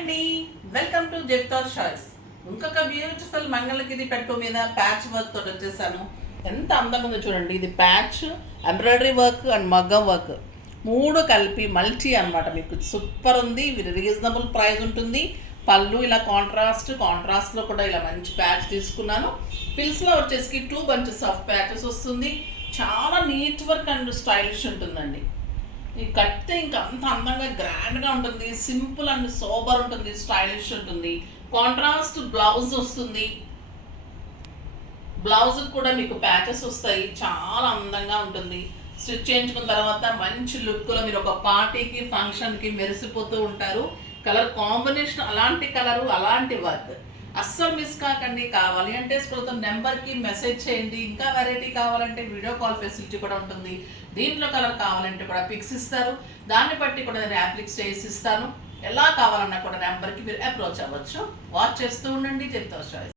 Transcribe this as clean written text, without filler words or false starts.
అండి, welcome to జెప్తార్ choice. ఇంకొక beautiful Mangalagiri పెట్టు మీద ప్యాచ్ వర్క్ తోటి వచ్చేసాను. ఎంత అందంగా ఉందో చూడండి. ఇది ప్యాచ్, ఎంబ్రాయిడరీ వర్క్ అండ్ మగ్గం వర్క్ మూడు కలిపి మల్టీ అనమాట. మీకు సూపర్ ఉంది. ఇది రీజనబుల్ ప్రైస్ ఉంటుంది. పళ్ళు ఇలా కాంట్రాస్ట్లో కూడా ఇలా మంచి ప్యాచ్ తీసుకున్నాను. ఫిల్స్లో వచ్చేసి 2 bunches ఆఫ్ ప్యాచెస్ వస్తుంది. చాలా నీట్ వర్క్ అండ్ స్టైలిష్ ఉంటుందండి. ఈ కట్టే ఇంకా అంత అందంగా గ్రాండ్గా ఉంటుంది. సింపుల్ అండ్ సోబర్ ఉంటుంది, స్టైలిష్ ఉంటుంది. కాంట్రాస్ట్ బ్లౌజ్ వస్తుంది. బ్లౌజ్ కూడా మీకు ప్యాచెస్ వస్తాయి. చాలా అందంగా ఉంటుంది. స్టిచ్ చేయించుకున్న తర్వాత మంచి లుక్లో మీరు ఒక పార్టీకి ఫంక్షన్కి మెరిసిపోతూ ఉంటారు. కలర్ కాంబినేషన్ అలాంటి కలరు, అలాంటి వర్క్ అస్సలు మిస్ కాకండి. కావాలి అంటే స్కూల్తో నెంబర్కి మెసేజ్ చేయండి. ఇంకా వెరైటీ కావాలంటే వీడియో కాల్ ఫెసిలిటీ కూడా ఉంటుంది. దీంట్లో కలర్ కావాలంటే కూడా పిక్స్ ఇస్తారు. దాన్ని బట్టి కూడా నేను యాప్లిక్స్ చేసి ఇస్తాను. ఎలా కావాలన్నా కూడా నెంబర్కి మీరు అప్రోచ్ అవ్వచ్చు. వాచ్ చేస్తూ ఉండండి జెప్తార్ చాయిస్.